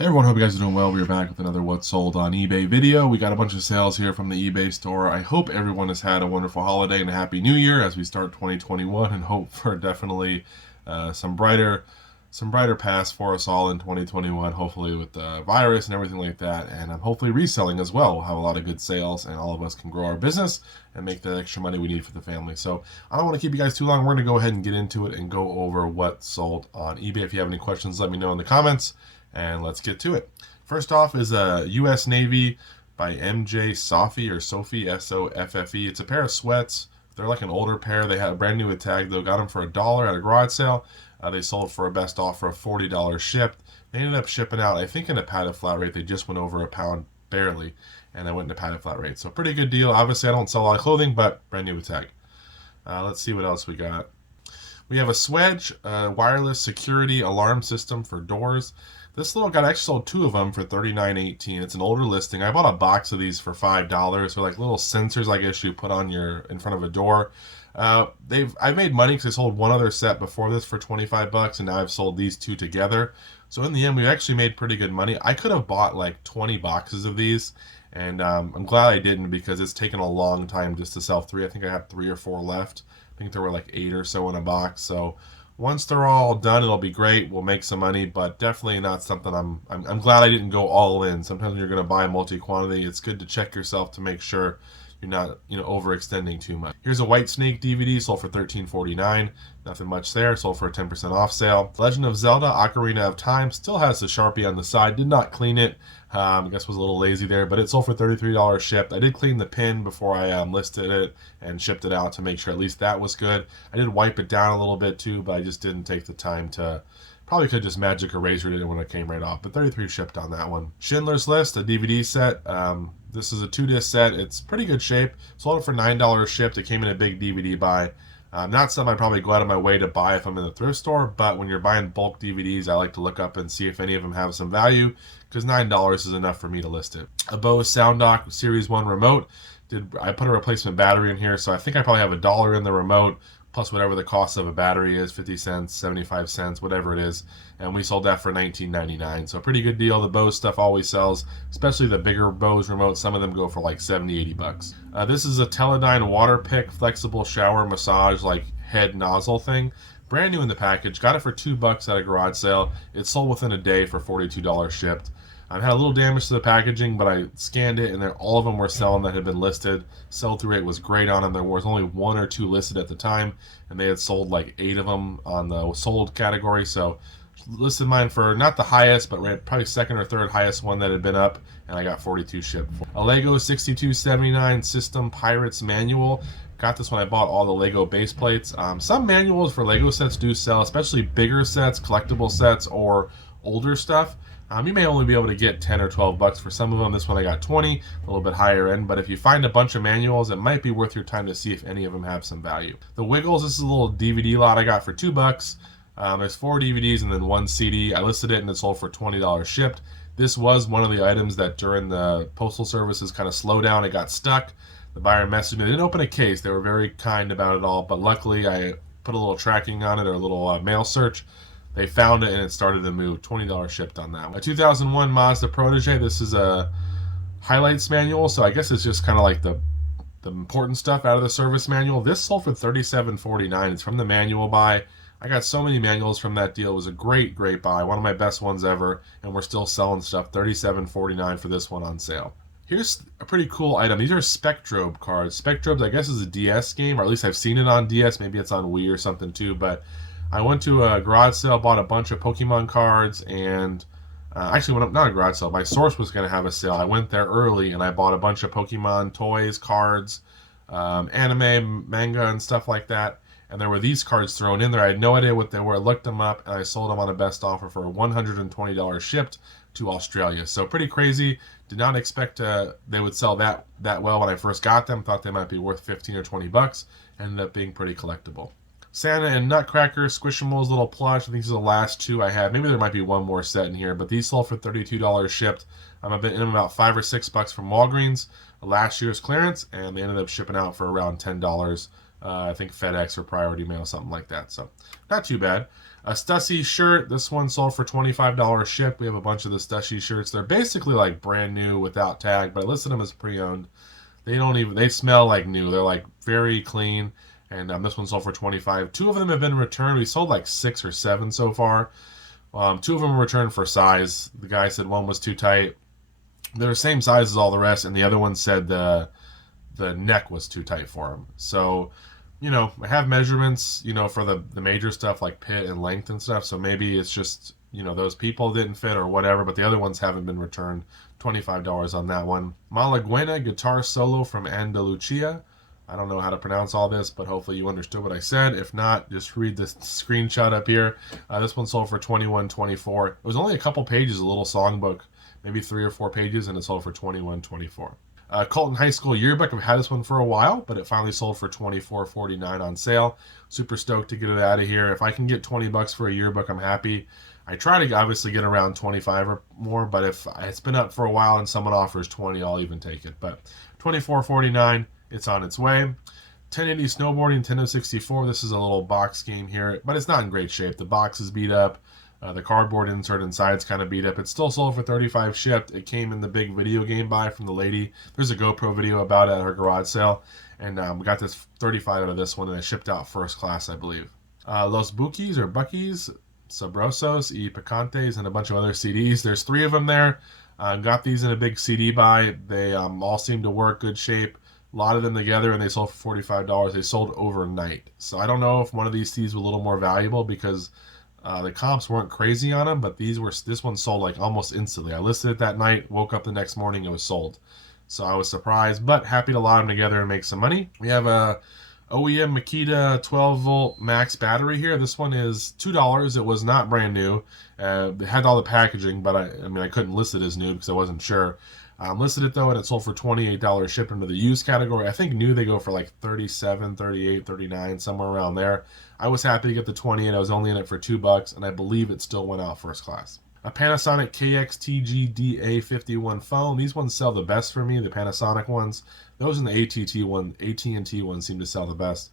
Hey everyone, hope you guys are doing well. We're back with another What Sold on eBay video. We got a bunch of sales here from the eBay store. I hope everyone has had a wonderful holiday and a happy new year as we start 2021 and hope for definitely some brighter paths for us all in 2021, hopefully with the virus and everything like that. And I'm hopefully reselling as well. We'll have a lot of good sales and all of us can grow our business and make the extra money we need for the family. So I don't want to keep you guys too long. We're going to go ahead and get into it and go over what sold on eBay. If you have any questions, let me know in the comments. And let's get to it. First off is a U.S. Navy by MJ Sophie or Sophie, S-O-F-F-E. It's a pair of sweats. They're like an older pair. They had a brand new with tag though. Got them for $1 at a garage sale. They sold for a best offer of $40 shipped. They ended up shipping out, I think, in a padded flat rate. They just went over a pound barely, and I went into padded flat rate. So pretty good deal. Obviously, I don't sell a lot of clothing, but brand new with tag. Let's see what else we got. We have a SWEGE wireless security alarm system for doors. This little guy, I actually sold two of them for $39.18. It's an older listing. I bought a box of these for $5. They're like little sensors, I guess you put on in front of a door. I've made money because I sold one other set before this for $25, and now I've sold these two together. So in the end, we actually made pretty good money. I could have bought like 20 boxes of these, and I'm glad I didn't because it's taken a long time just to sell three. I think I have 3 or 4 left. I think there were like 8 or so in a box. So once they're all done, it'll be great. We'll make some money, but definitely not something I'm glad I didn't go all in. Sometimes when you're going to buy multi-quantity, it's good to check yourself to make sure you're not, overextending too much. Here's a White Snake DVD, sold for $13.49. Nothing much there, sold for a 10% off sale. Legend of Zelda, Ocarina of Time, still has the Sharpie on the side. Did not clean it. I guess was a little lazy there, but it sold for $33 shipped. I did clean the pin before I listed it and shipped it out to make sure at least that was good. I did wipe it down a little bit too, but I just didn't take the time to. Probably could just magic erasered it when it came right off, but 33 shipped on that one. Schindler's List, a DVD set. This is a 2-disc set. It's pretty good shape. Sold it for $9 shipped. It came in a big DVD buy. Not something I'd probably go out of my way to buy if I'm in the thrift store, but when you're buying bulk DVDs, I like to look up and see if any of them have some value, because $9 is enough for me to list it. A Bose Sound Dock Series 1 remote. I put a replacement battery in here, so I think I probably have $1 in the remote, plus whatever the cost of a battery is, 50 cents, 75 cents, whatever it is. And we sold that for $19.99. So a pretty good deal. The Bose stuff always sells, especially the bigger Bose remotes. Some of them go for like $70, $80. This is a Teledyne water pick flexible shower massage like head nozzle thing. Brand new in the package. Got it for $2 at a garage sale. It sold within a day for $42 shipped. I've had a little damage to the packaging, but I scanned it, and all of them were selling that had been listed. Sell-through rate was great on them. There was only 1 or 2 listed at the time, and they had sold like 8 of them on the sold category. So listed mine for not the highest, but probably second or third highest one that had been up, and I got 42 shipped. A Lego 6279 System Pirates manual. Got this when I bought all the Lego base plates. Some manuals for Lego sets do sell, especially bigger sets, collectible sets, or older stuff. You may only be able to get 10 or 12 bucks for some of them. This one I got 20, a little bit higher end. But if you find a bunch of manuals, it might be worth your time to see if any of them have some value. The Wiggles, this is a little DVD lot I got for $2. There's 4 DVDs and then 1 CD. I listed it and it sold for $20 shipped. This was one of the items that during the postal services kind of slowdown, it got stuck. The buyer messaged me. They didn't open a case. They were very kind about it all. But luckily, I put a little tracking on it or a little mail search. They found it and it started to move. $20 shipped on that one. A 2001 Mazda Protege. This is a highlights manual, so I guess it's just kind of like the important stuff out of the service manual. This sold for $37.49. It's from the manual buy. I got so many manuals from that deal. It was a great buy. One of my best ones ever, and we're still selling stuff. $37.49 for this one on sale. Here's a pretty cool item. These are Spectrobe cards. Spectrobes, I guess, is a DS game, or at least I've seen it on DS. Maybe it's on Wii or something too, but I went to a garage sale, bought a bunch of Pokemon cards, and actually, not a garage sale. My source was going to have a sale. I went there early, and I bought a bunch of Pokemon toys, cards, anime, manga, and stuff like that. And there were these cards thrown in there. I had no idea what they were. I looked them up, and I sold them on a best offer for $120 shipped to Australia. So pretty crazy. Did not expect they would sell that well when I first got them. Thought they might be worth 15 or 20 bucks. Ended up being pretty collectible. Santa and Nutcracker, Squishmallows, little plush. I think these are the last 2 I had. Maybe there might be one more set in here, but these sold for $32 shipped. I've been in them about $5 or $6 from Walgreens, last year's clearance, and they ended up shipping out for around $10. I think FedEx or Priority Mail, something like that. So not too bad. A Stussy shirt. This one sold for $25 shipped. We have a bunch of the Stussy shirts. They're basically like brand new without tag, but I listed them as pre-owned. They smell like new. They're like very clean. And this one sold for $25. Two of them have been returned. We sold like 6 or 7 so far. Two of them were returned for size. The guy said one was too tight. They're the same size as all the rest, and the other one said the neck was too tight for him. So, I have measurements, for the major stuff like pit and length and stuff. So maybe it's just, those people didn't fit or whatever, but the other ones haven't been returned. $25 on that one. Malaguena guitar solo from Andalucia. I don't know how to pronounce all this, but hopefully you understood what I said. If not, just read the screenshot up here. This one sold for $21.24. It was only a couple pages, a little songbook, maybe 3 or 4 pages, and it sold for $21.24. Colton High School Yearbook. I've had this one for a while, but it finally sold for $24.49 on sale. Super stoked to get it out of here. If I can get $20 for a yearbook, I'm happy. I try to obviously get around 25 or more, but if it's been up for a while and someone offers 20, I'll even take it. But $24.49, it's on its way. 1080 Snowboarding, Nintendo 64. This is a little box game here, but it's not in great shape. The box is beat up. The cardboard insert inside is kind of beat up. It's still sold for $35 shipped. It came in the big video game buy from the lady. There's a GoPro video about it at her garage sale. And we got this 35 out of this one, and it shipped out first class, I believe. Los Buquis or Buckies, Sabrosos, y Picantes, and a bunch of other CDs. There's 3 of them there. Got these in a big CD buy. They all seem to work, good shape. A lot of them together, and they sold for $45. They sold overnight. So I don't know if one of these CDs was a little more valuable because the comps weren't crazy on them, but this one sold like almost instantly. I listed it that night, woke up the next morning, it was sold. So I was surprised, but happy to lot them together and make some money. We have a OEM Makita 12-volt max battery here. This one is $2. It was not brand new. It had all the packaging, but I couldn't list it as new because I wasn't sure. Listed it though, and it sold for $28 shipped into the used category. I think new they go for like $37, $38, $39, somewhere around there. I was happy to get the 20, and I was only in it for $2, and I believe it still went out first class. A Panasonic KXTG-DA51 phone. These ones sell the best for me, the Panasonic ones. Those and the AT&T ones seem to sell the best.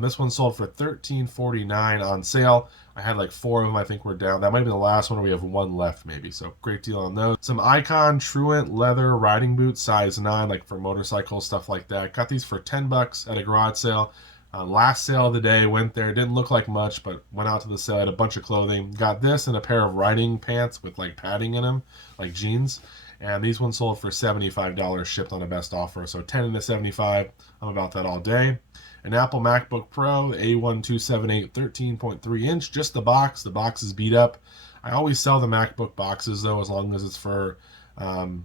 This one sold for $13.49 on sale. I had like 4 of them, I think we're down. That might be the last one, or we have 1 left maybe. So great deal on those. Some Icon Truant leather riding boots, size 9, like for motorcycles, stuff like that. Got these for $10 at a garage sale. Last sale of the day, went there, didn't look like much, but went out to the sale, had a bunch of clothing. Got this and a pair of riding pants with like padding in them, like jeans. And these ones sold for $75 shipped on a best offer. So 10 into 75, I'm about that all day. An Apple MacBook Pro, A1278 13.3 inch, just the box. The box is beat up. I always sell the MacBook boxes though, as long as it's for, one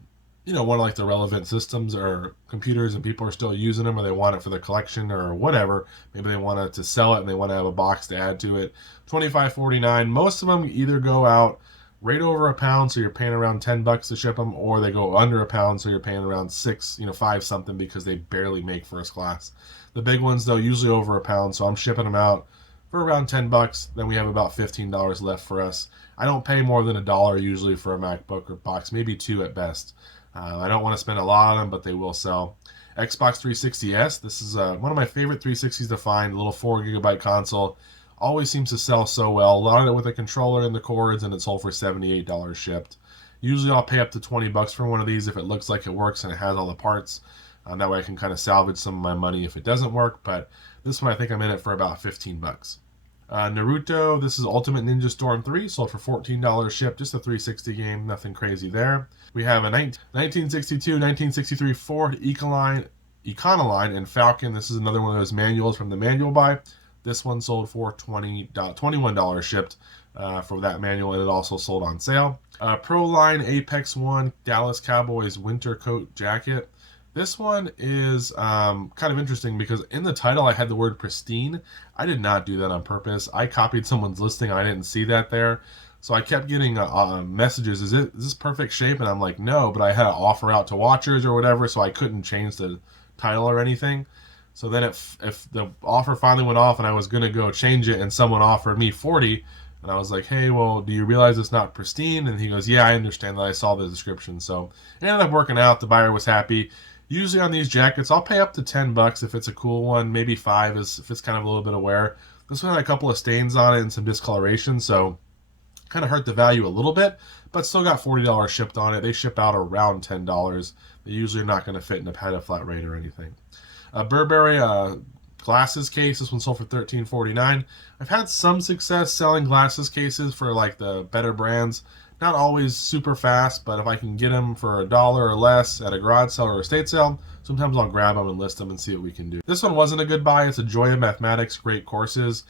of like the relevant systems or computers and people are still using them, or they want it for the collection or whatever. Maybe they want to sell it and they want to have a box to add to it. $25.49. Most of them either go out right over £1, so you're paying around $10 to ship them, or they go under £1, so you're paying around 5 something because they barely make first class. The big ones though, usually over £1, so I'm shipping them out for around $10. Then we have about $15 left for us. I don't pay more than $1 usually for a MacBook or box, maybe 2 at best. I don't want to spend a lot on them, but they will sell. Xbox 360S. This is one of my favorite 360s to find. A little 4GB console. Always seems to sell so well. A lot of it with a controller and the cords, and it sold for $78 shipped. Usually I'll pay up to $20 for one of these if it looks like it works and it has all the parts. That way I can kind of salvage some of my money if it doesn't work, but this one I think I'm in it for about $15. Naruto, this is Ultimate Ninja Storm 3, sold for $14 shipped, just a 360 game, nothing crazy there. We have a 1962, 1963 Ford Econoline and Falcon. This is another one of those manuals from the manual buy. This one sold for $21 shipped for that manual, and it also sold on sale. Proline Apex 1 Dallas Cowboys winter coat jacket. This one is kind of interesting because in the title I had the word Pristine. I did not do that on purpose. I copied someone's listing. I didn't see that there. So I kept getting messages, is this perfect shape? And I'm like, no, but I had an offer out to watchers or whatever, so I couldn't change the title or anything. So then if the offer finally went off and I was going to go change it and someone offered me 40, and I was like, hey, well, do you realize it's not pristine? And he goes, yeah, I understand that. I saw the description. So it ended up working out. The buyer was happy. Usually on these jackets, I'll pay up to $10 if it's a cool one, maybe 5 if it's kind of a little bit of wear. This one had a couple of stains on it and some discoloration, so kind of hurt the value a little bit, but still got $40 shipped on it. They ship out around $10. They're usually not going to fit in a pad of flat rate or anything. Burberry glasses case. This one sold for $13.49. I've had some success selling glasses cases for like the better brands. Not always super fast, but if I can get them for $1 or less at a garage sale or estate sale, sometimes I'll grab them and list them and see what we can do. This one wasn't a good buy. It's a Joy of Mathematics, great courses.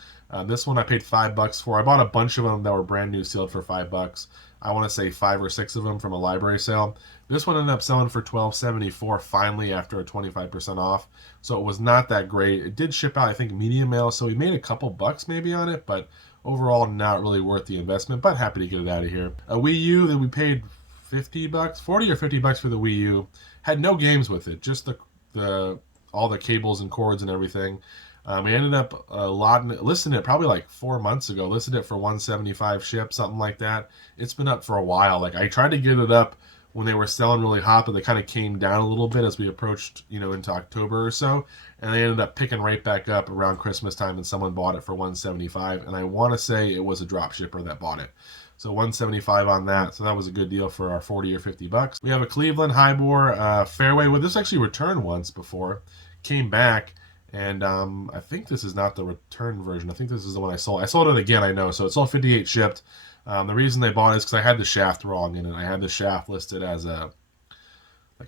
This one I paid $5 for. I bought a bunch of them that were brand new, sealed for $5. I want to say 5 or 6 of them from a library sale. This one ended up selling for $12.74 finally after a 25% off. So it was not that great. It did ship out, I think, medium mail, so we made a couple bucks maybe on it, but overall not really worth the investment, but happy to get it out of here. A Wii U that we paid $50, 40 or $50 for the Wii U. Had no games with it, just the all the cables and cords and everything. We ended up listing it probably like 4 months ago. Listed it for $175 ship, something like that. It's been up for a while. Like I tried to get it up when they were selling really hot, but they kind of came down a little bit as we approached, into October or so, and they ended up picking right back up around Christmas time, and someone bought it for $175, and I want to say it was a drop shipper that bought it. So $175 on that, so that was a good deal for our 40 or $50. We have a Cleveland HiBore fairway. Well, this actually returned once before, came back, and I think this is not the return version. I think this is the one I sold. I sold it again, I know, so it sold 58 shipped. The reason they bought it is because I had the shaft wrong in it. I had the shaft listed as a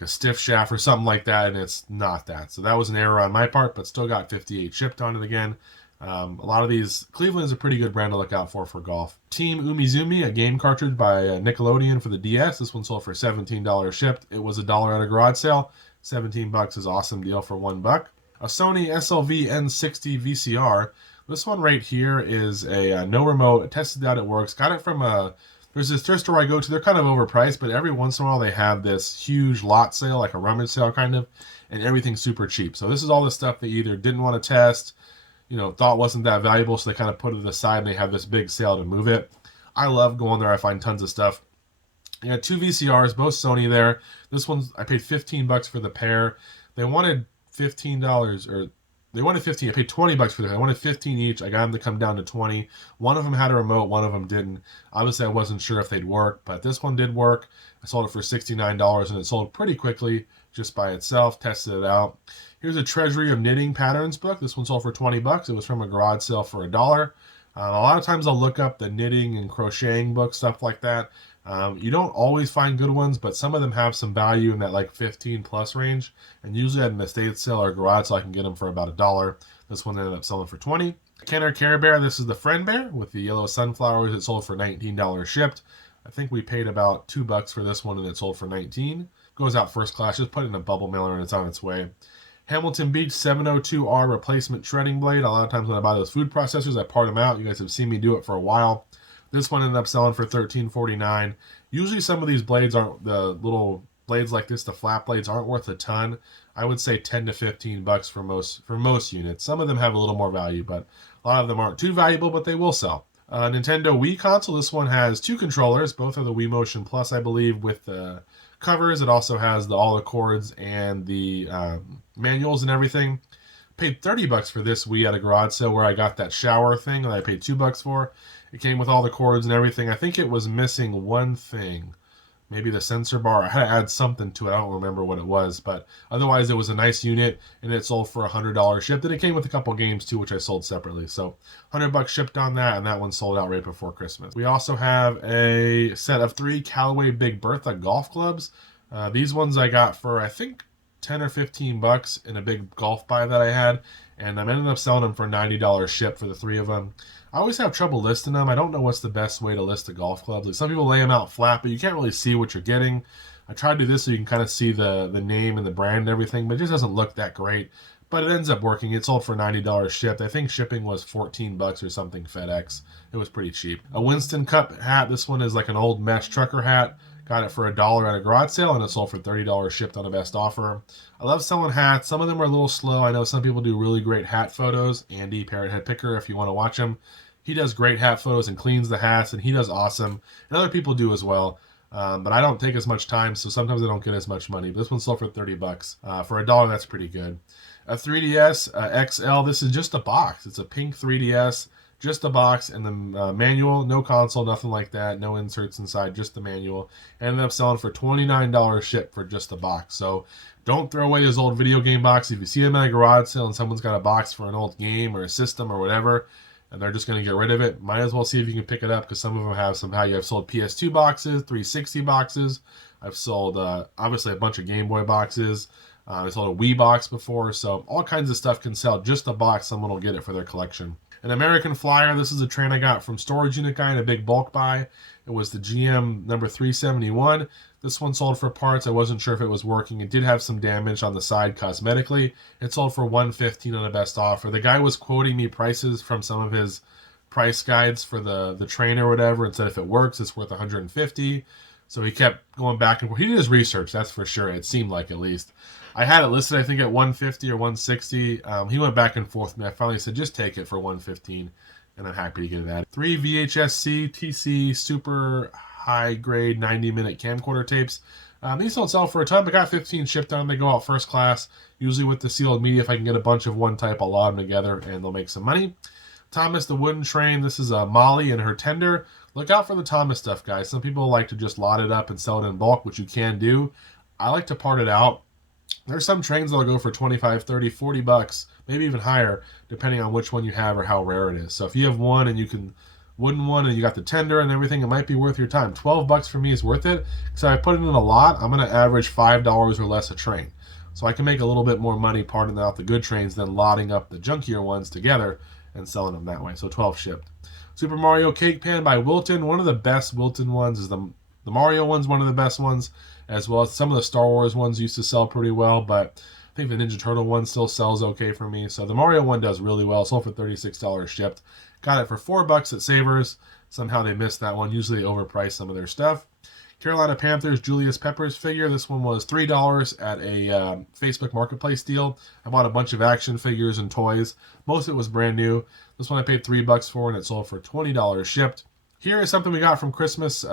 stiff shaft or something like that, and it's not that. So that was an error on my part, but still got 58 shipped on it again. A lot of these, Cleveland is a pretty good brand to look out for golf. Team Umizoomi, a game cartridge by Nickelodeon for the DS. This one sold for $17 shipped. It was $1 at a garage sale. $17 is an awesome deal for $1. A Sony SLV N60 VCR. This one right here is a no remote. I tested out, it works. Got it from there's this thrift store I go to. They're kind of overpriced, but every once in a while they have this huge lot sale, like a rummage sale kind of, and everything's super cheap. So this is all the stuff they either didn't want to test, thought wasn't that valuable, so they kind of put it aside and they have this big sale to move it. I love going there. I find tons of stuff. Yeah, 2 VCRs, both Sony there. This one's, I paid $15 for the pair. They wanted $15, or they wanted 15. I paid $20 for them. I wanted 15 each. I got them to come down to 20. One of them had a remote, one of them didn't. Obviously, I wasn't sure if they'd work, but this one did work. I sold it for $69, and it sold pretty quickly just by itself. Tested it out. Here's a Treasury of Knitting Patterns book. This one sold for $20. It was from a garage sale for $1. A lot of times I'll look up the knitting and crocheting books, stuff like that. You don't always find good ones, but some of them have some value in that like 15 plus range, and usually at an estate sale or garage sale I can get them for about $1. This one ended up selling for $20. Kenner Care Bear, this is the Friend Bear with the yellow sunflowers. It sold for $19 shipped. I think we paid about $2 for this one, and it sold for $19. Goes out first class. Just put it in a bubble mailer and it's on its way. Hamilton Beach 702R replacement shredding blade. A lot of times when I buy those food processors, I part them out. You guys have seen me do it for a while. This one ended up selling for $13.49. Usually some of these blades aren't, the little blades like this, the flat blades, aren't worth a ton. I would say $10 to $15 for most units. Some of them have a little more value, but a lot of them aren't too valuable, but they will sell. Nintendo Wii console. This one has 2 controllers. Both are the Wii Motion Plus, I believe, with the covers. It also has all the cords and the manuals and everything. Paid $30 for this Wii at a garage sale where I got that shower thing that I paid $2 for. It came with all the cords and everything. I think it was missing one thing. Maybe the sensor bar. I had to add something to it. I don't remember what it was, but otherwise it was a nice unit, and it sold for $100 shipped. And it came with a couple games too, which I sold separately. So $100 shipped on that, and that one sold out right before Christmas. We also have a set of 3 Callaway Big Bertha golf clubs. These ones I got for, I think, 10 or 15 bucks in a big golf buy that I had, and I ended up selling them for $90 shipped for the 3 of them. I always have trouble listing them. I don't know what's the best way to list a golf club. Like, some people lay them out flat, but you can't really see what you're getting. I tried to do this so you can kind of see the name and the brand and everything, but it just doesn't look that great. But it ends up working. It sold for $90 shipped. I think shipping was $14 or something FedEx. It was pretty cheap. A Winston Cup hat. This one is like an old mesh trucker hat. Got it for $1 at a garage sale, and it sold for $30 shipped on a best offer. I love selling hats. Some of them are a little slow. I know some people do really great hat photos. Andy, Parrot Head Picker, if you want to watch him. He does great hat photos and cleans the hats, and he does awesome. And other people do as well. But I don't take as much time, so sometimes I don't get as much money. But this one sold for 30 bucks. For $1, that's pretty good. A 3DS XL, this is just a box. It's a pink 3DS, just a box, and the manual, no console, nothing like that, no inserts inside, just the manual. Ended up selling for $29 ship for just a box. So don't throw away those old video game boxes. If you see them at a garage sale and someone's got a box for an old game or a system or whatever, and they're just going to get rid of it, might as well see if you can pick it up, because some of them have some value. I've sold PS2 boxes, 360 boxes. I've sold, obviously, a bunch of Game Boy boxes. I sold a Wii box before, so all kinds of stuff can sell. Just a box, someone will get it for their collection. An American Flyer, this is a train I got from Storage Unit Guy in a big bulk buy. It was the GM number 371. This one sold for parts. I wasn't sure if it was working. It did have some damage on the side cosmetically. It sold for $115 on a best offer. The guy was quoting me prices from some of his price guides for the train or whatever, and said if it works, it's worth $150. So he kept going back and forth. He did his research, that's for sure. It seemed like, at least. I had it listed, I think, at $150 or $160. He went back and forth with me. I finally said, just take it for $115, and I'm happy to get it at. 3 VHS-C TC super high grade 90-minute camcorder tapes. These don't sell for a ton, but got 15 shipped on them. They go out first class. Usually with the sealed media, if I can get a bunch of one type, I'll lot them together, and they'll make some money. Thomas the Wooden Train. This is a Molly and her tender. Look out for the Thomas stuff, guys. Some people like to just lot it up and sell it in bulk, which you can do. I like to part it out. There's some trains that'll go for 25, 30, 40 bucks, maybe even higher, depending on which one you have or how rare it is. So if you have one and you can wooden one and you got the tender and everything, it might be worth your time. 12 bucks for me is worth it. So I put it in a lot, I'm going to average $5 or less a train. So I can make a little bit more money parting out the good trains than lotting up the junkier ones together and selling them that way. So 12 shipped. Super Mario Cake Pan by Wilton. One of the best Wilton ones is the Mario one's one of the best ones, as well as some of the Star Wars ones used to sell pretty well, but I think the Ninja Turtle one still sells okay for me. So the Mario one does really well. Sold for $36 shipped. Got it for $4 at Savers. Somehow they missed that one. Usually they overprice some of their stuff. Carolina Panthers Julius Peppers figure. This one was $3 at a Facebook Marketplace deal. I bought a bunch of action figures and toys. Most of it was brand new. This one I paid $3 for, and it sold for $20 shipped. Here is something we got from Christmas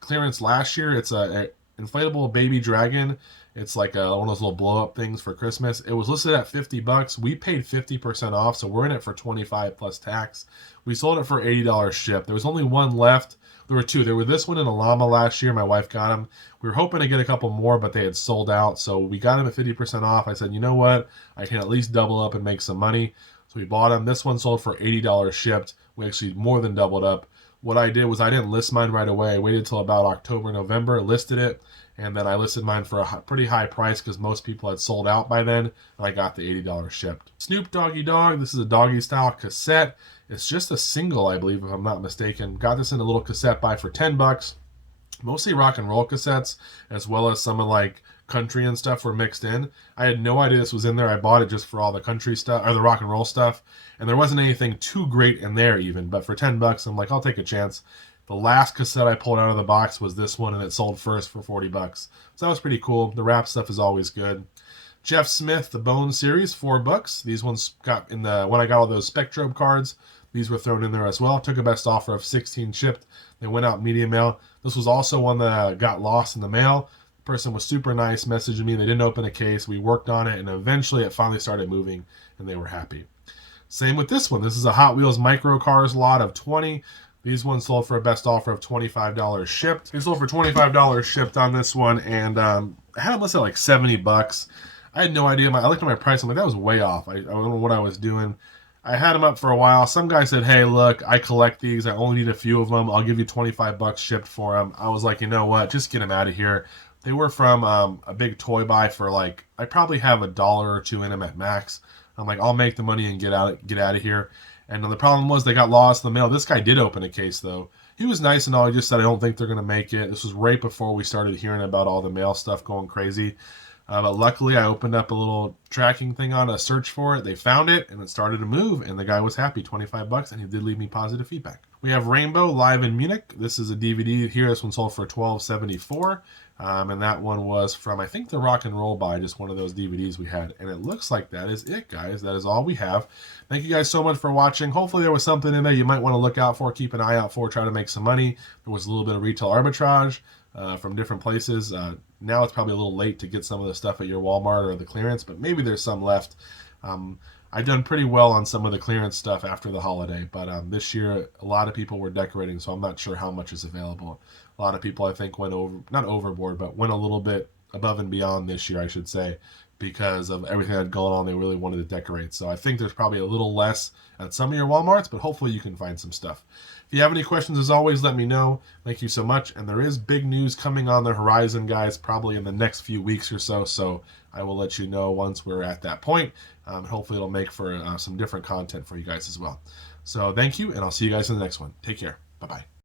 clearance last year. It's a inflatable baby dragon. It's like one of those little blow-up things for Christmas. It was listed at $50. We paid 50% off, so we're in it for $25 plus tax. We sold it for $80 shipped. There was only one left. There were two. There were this one and a llama last year. My wife got them. We were hoping to get a couple more, but they had sold out. So we got them at 50% off. I said, you know what? I can at least double up and make some money. So we bought them. This one sold for $80 shipped. We actually more than doubled up. What I did was I didn't list mine right away. I waited till about October, November, listed it, and then I listed mine for a pretty high price because most people had sold out by then, and I got the $80 shipped. Snoop Doggy Dog. This is a doggy style cassette. It's just a single, I believe, if I'm not mistaken. Got this in a little cassette buy for $10. Mostly rock and roll cassettes, as well as some of like country and stuff were mixed in. I had no idea this was in there. I bought it just for all the country stuff, or the rock and roll stuff, and there wasn't anything too great in there even, but for $10, I'm like, I'll take a chance. The last cassette I pulled out of the box was this one, and it sold first for $40. So that was pretty cool. The rap stuff is always good. Jeff Smith, the Bone series, $4. These ones got in the, when I got all those Spectrobe cards, these were thrown in there as well. Took a best offer of 16 shipped. They went out media mail. This was also one that got lost in the mail. The person was super nice, messaging me. They didn't open a case. We worked on it, and eventually it finally started moving, and they were happy. Same with this one. This is a Hot Wheels Micro Cars lot of 20. These ones sold for a best offer of $25 shipped. They sold for $25 shipped on this one, and I had them listed at like $70. I had no idea. I looked at my price. I'm like, that was way off. I don't know what I was doing. I had them up for a while. Some guy said, hey, look, I collect these. I only need a few of them. I'll give you $25 shipped for them. I was like, you know what? Just get them out of here. They were from a big toy buy for like, I probably have $1 or $2 in them at max. I'm like, I'll make the money and get out of here. And the problem was they got lost in the mail. This guy did open a case, though. He was nice and all. He just said, I don't think they're going to make it. This was right before we started hearing about all the mail stuff going crazy. But luckily, I opened up a little tracking thing on a search for it. They found it, and it started to move, and the guy was happy, $25, and he did leave me positive feedback. We have Rainbow Live in Munich. This is a DVD here. This one sold for $12.74, and that one was from, I think, the Rock and Roll Buy, just one of those DVDs we had. And it looks like that is it, guys. That is all we have. Thank you guys so much for watching. Hopefully there was something in there you might want to look out for, keep an eye out for, try to make some money. There was a little bit of retail arbitrage. from different places. Now it's probably a little late to get some of the stuff at your Walmart or the clearance, but maybe there's some left. I've done pretty well on some of the clearance stuff after the holiday, but this year a lot of people were decorating, so I'm not sure how much is available. A lot of people, I think, went not overboard, but went a little bit above and beyond this year, I should say, because of everything that had gone on. They really wanted to decorate. So I think there's probably a little less at some of your Walmarts, but hopefully you can find some stuff. If you have any questions, as always, let me know. Thank you so much. And there is big news coming on the horizon, guys, probably in the next few weeks or so. So I will let you know once we're at that point. Hopefully it'll make for some different content for you guys as well. So thank you, and I'll see you guys in the next one. Take care. Bye-bye.